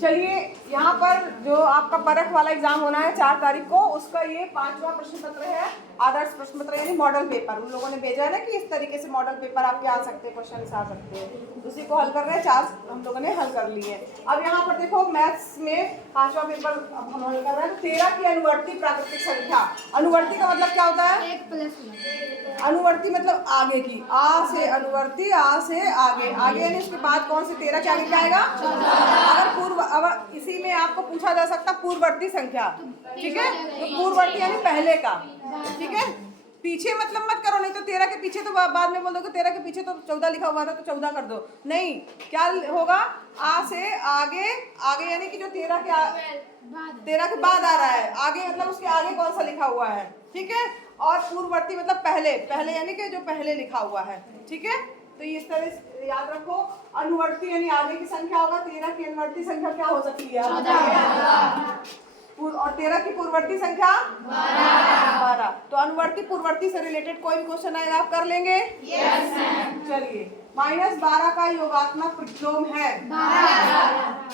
चलिए यहाँ पर जो आपका परख वाला एग्जाम होना है 4 तारीख को, उसका ये 5वां प्रश्न पत्र है, आदर्श प्रश्न पत्र यानी मॉडल पेपर। उन लोगों ने भेजा है ना कि इस तरीके से मॉडल पेपर आपके आ सकते हैं, क्वेश्चन आ सकते हैं, उसी को हल कर रहे हैं। 4 हम लोगों ने हल कर लिए। अब यहाँ पर देखो मैथ्स में 5वां पेपर अब हम हल कर रहे हैं। 13 की अनुवर्ती प्राकृतिक संख्या। अनुवर्ती का मतलब क्या होता है? 1+1। अनुवर्ती मतलब आगे की, आ से अनुवर्ती, आ से आगे, आगे यानी उसके बाद कौन से 13 के आगे क्या आएगा? अगर पूर्व, अब इसी में आपको पूछा जा सकता पूर्ववर्ती संख्या, ठीक है? तो पूर्ववर्ती यानी पहले का, ठीक है? पीछे मतलब मत करो, नहीं तो 13 के पीछे तो बाद में बोल दो कि 13 के पीछे तो 14 लिखा हुआ था तो 14 कर दो। नहीं, क्या होगा? आ से आगे, आगे यानी कि जो 13 के बाद आ रहा है, आगे मतलब उसके आगे कौन सा लिखा हुआ है, ठीक है? और पूर्ववर्ती मतलब पहले, पहले यानी कि जो पहले लिखा हुआ है, ठीक है? तो इस तरह से याद रखो। अनुवर्ती यानी आगे की संख्या होगा। 13 की अनुवर्ती संख्या क्या हो सकती है? 14। और 13 की पूर्ववर्ती संख्या 12। तो अनुवर्ती पूर्ववर्ती से रिलेटेड कोई भी क्वेश्चन आएगा आप कर लेंगे? Yes ma'am. चलिए, -12 का योगात्मक प्रतिलोम है।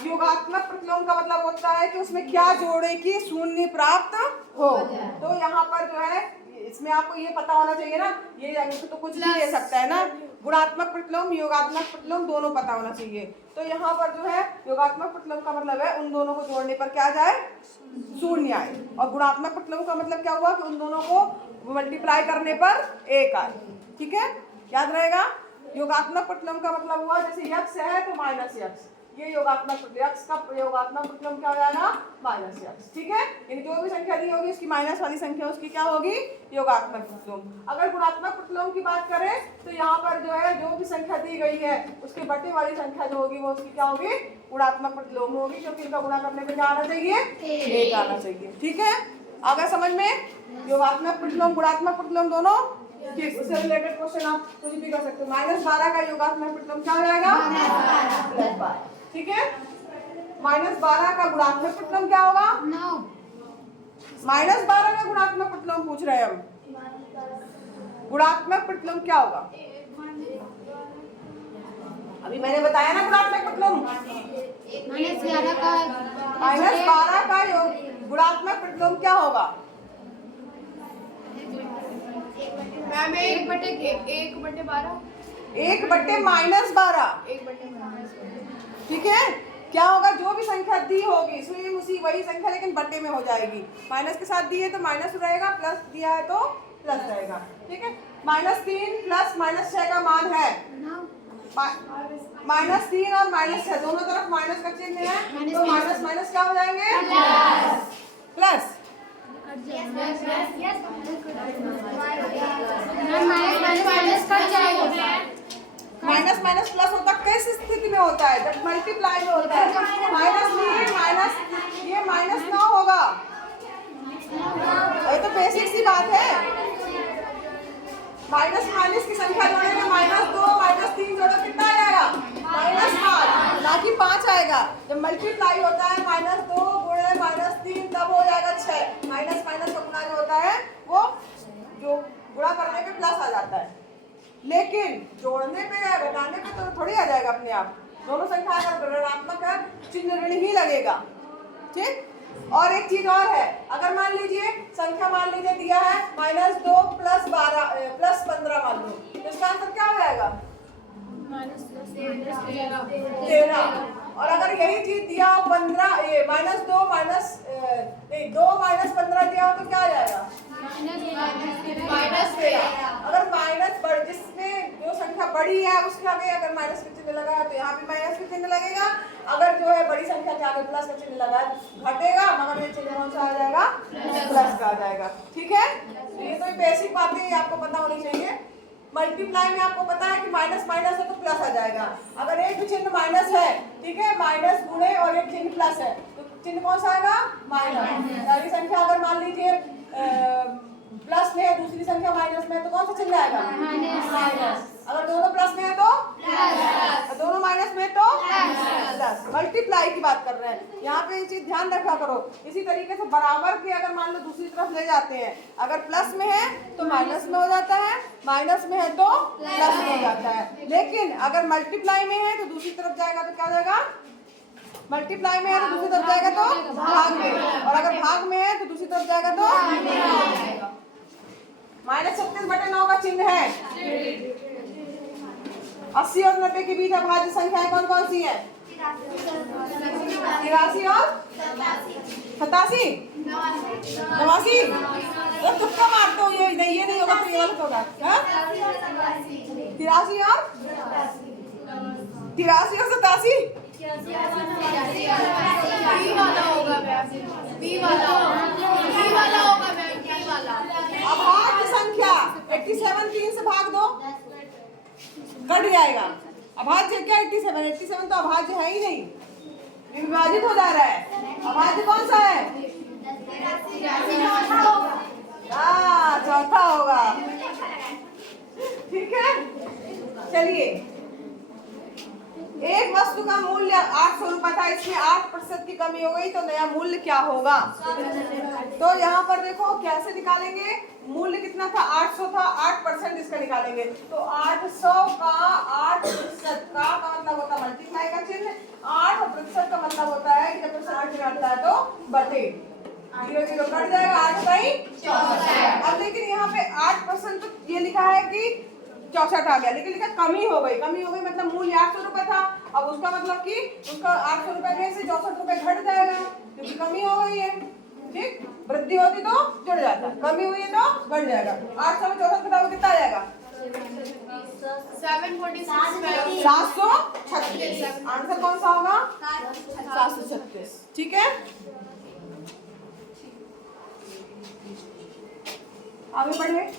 योगात्मक प्रतिलोम का मतलब होता है कि उसमें क्या जोड़े कि शून्य प्राप्त हो। तो यहाँ पर जो है इसमें आपको ये पता होना चाहिए ना, ये तो कुछ भी ले सकता है ना, गुणात्मक प्रतिलोम योगात्मक प्रतिलोम दोनों पता होना चाहिए। तो यहाँ पर जो है योगात्मक प्रतिलोम का मतलब है उन दोनों को जोड़ने पर क्या जाए? शून्य आए। और गुणात्मक प्रतिलोम का मतलब क्या हुआ कि उन दोनों को मल्टीप्लाई करने पर 1 आए, ठीक है? याद रहेगा। योगात्मक प्रतिलोम का मतलब हुआ जैसे यक्स है तो -यक्स, ये योगात्मक यक्स का योगात्मक प्रतिलोम क्या हो जाएगा? -यक्स, ठीक है? यानी जो भी संख्या दी होगी उसकी माइनस वाली संख्या उसकी क्या होगी? योगात्मक प्रतिलोम। अगर गुणात्मक प्रतिलोम की बात करें तो यहाँ पर जो है जो भी संख्या दी गई है उसके बटे वाली संख्या जो होगी वो उसकी क्या होगी? गुणात्मक प्रतिलोम होगी, क्योंकि इनका गुणा करने पे क्या आना चाहिए? 1 आना चाहिए, ठीक है? अगर समझ में? योगात्मक प्रतिलोम गुणात्मक प्रतिलोम दोनों, ठीक। उससे रिलेटेड क्वेश्चन आप कुछ भी कर सकते हो। -12 का योगात्मक प्रतिलोम क्या हो जाएगा? -12, ठीक है? -12 का गुणात्मक प्रतिलोम क्या होगा? 9। -12 का गुणात्मक प्रतिलोम पूछ रहे हैं हम। गुणात्मक प्रतिलोम क्या होगा? अभी मैंने बताया ना गुणात्मक प्रतिलोम। -11 का -12 का गुणात्मक प्रतिलोम क्या होगा? मैम 1/12। 1/-12, ठीक है? क्या होगा? जो भी संख्या दी होगी स्वयं उसी वही संख्या लेकिन बटे में हो जाएगी। माइनस के साथ दी है तो माइनस रहेगा, प्लस दिया है तो प्लस रहेगा, ठीक है? -3 प्लस -6 का मान है -3 और -6 दोनों तरफ माइनस का चिन्ह है, तो माइनस माइनस क्या हो जाएंगे? प्लस। माइनस माइनस प्लस होता किस स्थिति में होता है? जब मल्टीप्लाई में होता है। -3 माइनस ये -9 होगा। ये तो बेसिक सी बात है। माइनस माइनस की संख्या जोड़ेंगे, -2 -3 जोड़ो कितना आ जाएगा? -5, ना कि 5 आएगा। जब मल्टीप्लाई होता है -2 गुणे -3 तब हो जाएगा 6। माइनस माइनस का गुणा जो होता है वो जो गुणा करने पे प्लस आ जाता है, लेकिन जोड़ने पे या घटाने पे तो थोड़ी आ जाएगा अपने आप। दोनों संख्या अगर ऋणात्मक है चिन्ह ऋण ही लगेगा, ठीक? और एक चीज और है, अगर मान लीजिए संख्या मान लीजिए दिया है -2 + 12 + 15 मान लो, तो इसका आंसर क्या हो जाएगा? 13। और अगर यही चीज दिया हो 15 ये -2 नहीं 2 - 15 दिया हो तो क्या आ जाएगा? -13। अगर माइनस बढ़ जिसमें जो संख्या बड़ी है उसके आगे अगर माइनस का चिन्ह लगा है तो यहाँ भी माइनस का चिन्ह लगेगा। अगर जो है बड़ी संख्या के आगे प्लस का चिन्ह लगा है घटेगा, मगर ये चिन्ह कौन सा आ जाएगा? प्लस का आ जाएगा, ठीक है? ये तो बेसिक बातें आपको पता होनी चाहिए। मल्टीप्लाई में आपको पता है कि माइनस माइनस है तो प्लस आ जाएगा। अगर एक भी चिन्ह माइनस है, ठीक है, माइनस गुणे और एक चिन्ह प्लस है तो चिन्ह कौन सा आएगा? माइनस। पहली संख्या अगर मान लीजिए प्लस में है, दूसरी संख्या माइनस में है तो कौन सा चिन्ह आएगा? माइनस। अगर दोनों प्लस में है तो प्लस, दोनों माइनस में तो प्लस। मल्टीप्लाई की बात कर रहे हैं यहाँ पे, ये चीज ध्यान रखा करो। इसी तरीके से बराबर के अगर मान लो दूसरी तरफ ले जाते हैं, अगर प्लस में है तो माइनस में हो जाता है, माइनस में है तो प्लस में हो जाता है, लेकिन अगर मल्टीप्लाई में है तो दूसरी तरफ जाएगा तो क्या हो जाएगा? मल्टीप्लाई में है तो दूसरी तरफ जाएगा तो भाग में, और अगर भाग में है तो दूसरी तरफ जाएगा तो -36/9 का चिन्ह है। 80 और 90 के बीच अभाज्य संख्याएं कौन कौन सी है? 83 और 87, 89। तो तुक्का मारते हो, ये नहीं होगा तो ये गलत होगा। 83 और 87। अभाज्य संख्या 87 3 से भाग दो, कट जाएगा। अभाज्य क्या 87 तो अभाज्य है ही नहीं, विभाजित हो जा रहा है। अभाज्य कौन सा है? चौथा होगा। ठीक है, चलिए। एक वस्तु का मूल्य 800 रुपए था, इसमें 8% की कमी हो गई तो नया मूल्य क्या होगा? तो यहाँ पर देखो कैसे निकालेंगे। मूल्य कितना था? 800 था, 8% इसका निकालेंगे तो 800 का 8% का मतलब होता है मल्टीप्लाई का चिन्ह, 8% का मतलब होता है कि जब प्रतिशत में आता है तो बटे 0 0 कट जाएगा, 8 का ही 64। अब लेकिन यहाँ पे 8% तो ये लिखा है कि 64 आ गया, लेकिन लिखा कमी हो गई मतलब मूल्य 800 रुपए था, अब उसका मतलब कि उसका 800 रुपए में से 64 रुपए घट जाएगा क्योंकि कमी हो गई है। ठीक, वृद्धि होती तो जुड़ जाता, कमी हुई है तो बढ़ जाएगा। 800 में 64 घटाओ कितना आ जाएगा? 736। आंसर कौन सा होगा? 736। ठीक है, आगे बढ़े।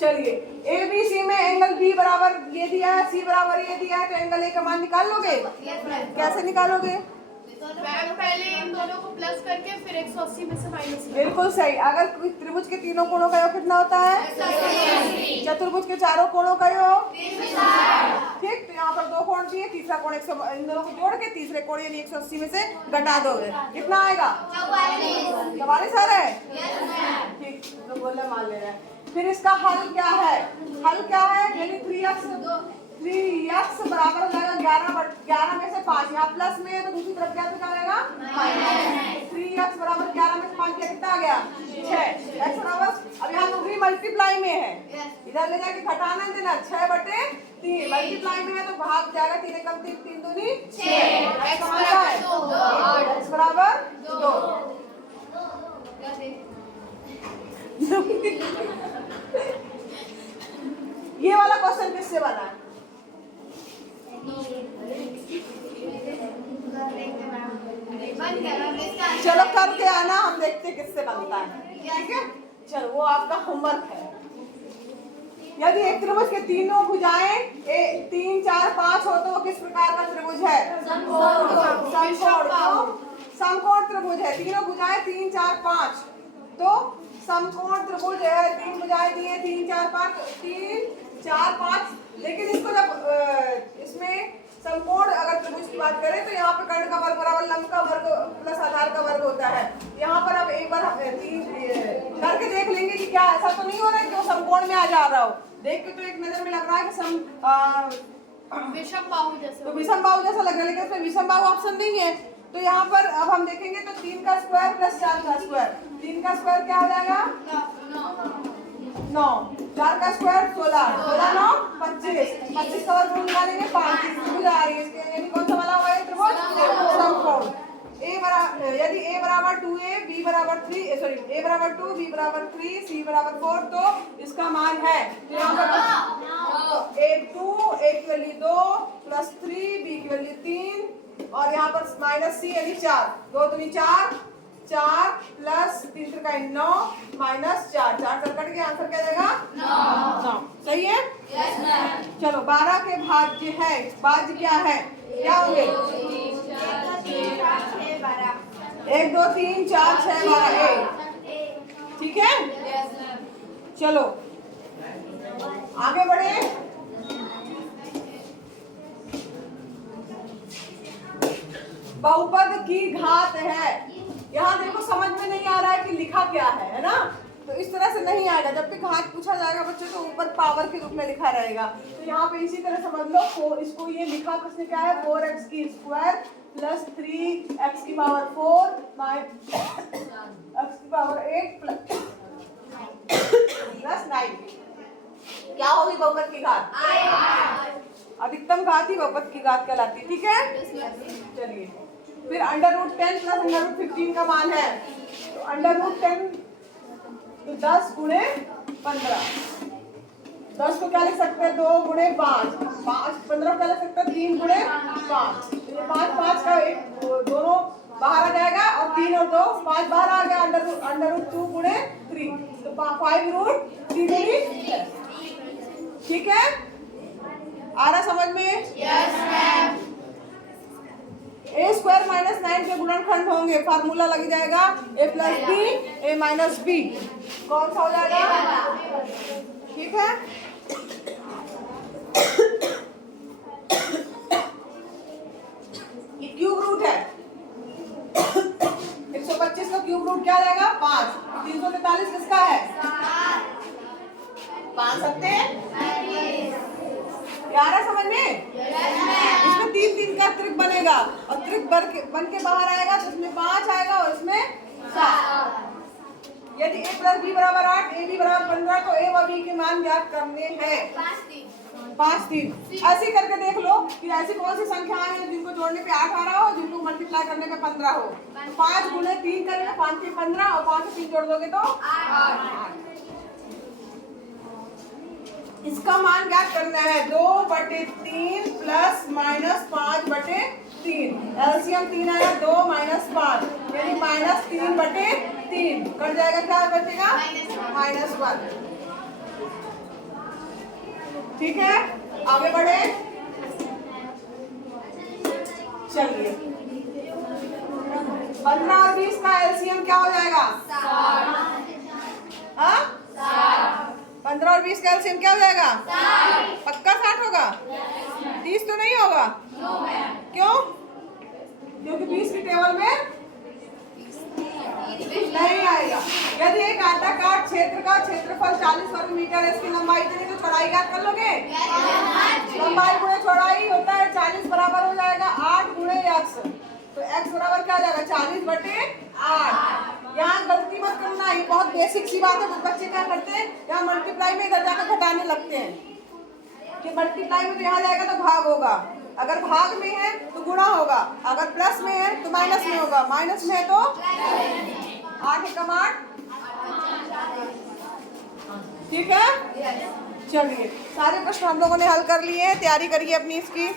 चलिए, ए बी सी में एंगल बी बराबर ये दिया है, सी बराबर ये दिया है, तो एंगल ए का मान निकाल लोगे? कैसे निकालोगे? पहले इन दोनों को प्लस करके फिर 180 में से माइनस। बिल्कुल सही। अगर त्रिभुज के तीनों कोणों का योग कितना होता है? चतुर्भुज के चारों कोणों का योग। ठीक, तो यहाँ पर 2 कोण दिए, तीसरा कोण इन दोनों को जोड़ के तीसरे कोण यानी 180 में से घटा दोगे, कितना आएगा? 44 आ रहा है। ठीक, तो बोले मान ले रहा है। फिर इसका हल क्या है? यानी 3x बराबर हो जाएगा 11 में से 5, यहाँ प्लस में है तो दूसरी तरफ क्या निकालेगा? 3x बराबर 11 में से 5 कितना आ गया? 6। x बराबर, अब यहाँ दूसरी मल्टीप्लाई में है, इधर ले जाके घटाना देना, 6/3 मल्टीप्लाई में है तो भाग जाएगा, 3 एकम 3 3 दूनी 6। x बराबर 2। ये वाला क्वेश्चन किससे बना है? चलो करके आना, हम देखते हैं किससे बनता है। ठीक है, चलो वो आपका होमवर्क है। यदि एक त्रिभुज के तीनों भुजाएं 3 4 5 हो तो वो किस प्रकार का त्रिभुज है? समकोण त्रिभुज है। तीनों भुजाएं 3 4 5 तो समकोण त्रिभुज है। 3 भुजाएं दी है 3 4 5, लेकिन इसको जब इसमें समकोण अगर त्रिभुज की बात करें तो यहाँ पे कर्ण का वर्ग बराबर लंब का वर्ग प्लस आधार का वर्ग होता है। यहाँ पर अब एक बार करके देख लेंगे कि क्या ऐसा तो नहीं हो रहा है कि वो समकोण में आ जा रहा हो। देख के तो एक नजर में लग रहा है कि विषम बाहु जैसा लग रहा है, लेकिन इसमें विषम बाहु ऑप्शन नहीं है। तो यहाँ पर अब हम देखेंगे तो 3 का स्क्वायर प्लस 4 का स्क्वायर, 3 का स्क्वायर क्या हो जाएगा? 9, 4 का स्क्वायर 16, 16 9 25, 25 का वर्ग निकालेंगे 5, त्रिभुज आ रही है इसके, यानी कौन सा वाला हुआ है त्रिभुज? समकोण। यदि a बराबर 2a, b बराबर 3, a बराबर 2, b बराबर 3, c बराबर 4 तो इसका मान है, तो यहाँ पर a 2, a की वैल्यू 2 प्लस 3, b की वैल्यू 3 और यहाँ पर माइनस c यानी 4, 2 दूनी 4 प्लस 3 का 9 माइनस 4 कट गया, आंसर क्या देगा? 9। सही है? Yes ma'am. चलो 12 के भाज्य है, भाज्य क्या है? क्या होंगे? 1 2 3 4 6 12 1। ठीक है, चलो आगे बढ़े। बहुपद की घात है। यहाँ देखो समझ में नहीं आ रहा है कि लिखा क्या है ना? तो इस तरह से नहीं आएगा। जब भी घात पूछा जाएगा बच्चे तो ऊपर पावर के रूप में लिखा रहेगा। तो यहाँ पे इसी तरह समझ लो, इसको ये लिखा किसने क्या है, 4x की स्क्वायर प्लस 3x की पावर 4 x की पावर 8 प्लस 9 क्या होगी बहुपद की घात? अधिकतम घात ही बहुपद की घात कहलाती है। ठीक है, चलिए फिर √10 प्लस √15 का मान है, तो √10 तो 10 गुणे 15, 10 को क्या लिख सकते हैं, 2 गुणे 5, 15 क्या लिख सकते हैं, 3 गुणे 5, तो ये 5 का एक दोनों बाहर आ जाएगा और 3 और 2 5 बाहर आ गया, √2 गुणे 3, तो 5√3। ठीक है, आ रहा समझ में? Yes ma'am. a² माइनस 9 के गुणनखंड होंगे, फार्मूला लग जाएगा a plus b a minus b, कौन सा हो जाएगा? ठीक है, ये क्यूब रूट है, 125 का क्यूब रूट क्या आ जाएगा? 5। 343 किसका है? 5 सत्ते 11 समझ में? इसमें 3 का त्रिक बनेगा और त्रिक बन के बाहर आएगा तो इसमें 5 आएगा और इसमें 7। यदि a प्लस b बराबर 8 a b बराबर 15 तो a व b के मान ज्ञात करने हैं। 5 3 ऐसे करके देख लो कि ऐसी कौन सी संख्याएं हैं जिनको जोड़ने पे 8 आ रहा हो, जिनको मल्टीप्लाई करने पे 15 हो। 5 गुणे 3 करेंगे, 5 से 15 और 5 से 3 जोड़ दोगे तो 8। इसका मान ज्ञात करना है 2/3 प्लस माइनस 5/3, एलसीएम 3 आएगा 2 माइनस 5 यानी -3/3, कट जाएगा, क्या बचेगा? -1। ठीक है, आगे बढ़े, चलिए 15 और 20 का एलसीएम क्या हो जाएगा? 15 और 20 का एलसीएम क्या हो जाएगा? पक्का 60 होगा? 30 तो नहीं होगा? क्यों? क्योंकि 20 की टेबल में नहीं आएगा। यदि एक आयताकार क्षेत्र का क्षेत्रफल 40 वर्ग मीटर है, इसकी लंबाई इतनी, तो चौड़ाई ज्ञात कर लोगे? लंबाई गुणे चौड़ाई होता है 40 बराबर हो जाएगा 8 गुणे x, तो x बराबर क्या हो जाएगा? 40/8। यहाँ गलती मत करना, ये बहुत बेसिक सी बात है। कुछ बच्चे क्या करते हैं, यहाँ मल्टीप्लाई में इधर जाकर घटाने लगते हैं कि मल्टीप्लाई में तो यहाँ जाएगा तो भाग होगा, अगर भाग में है तो गुणा होगा, अगर प्लस में है तो माइनस में होगा, माइनस में है तो 8 एकम 8। ठीक है, चलिए सारे प्रश्न हम लोगों ने हल कर लिए हैं, तैयारी करिए अपनी इसकी।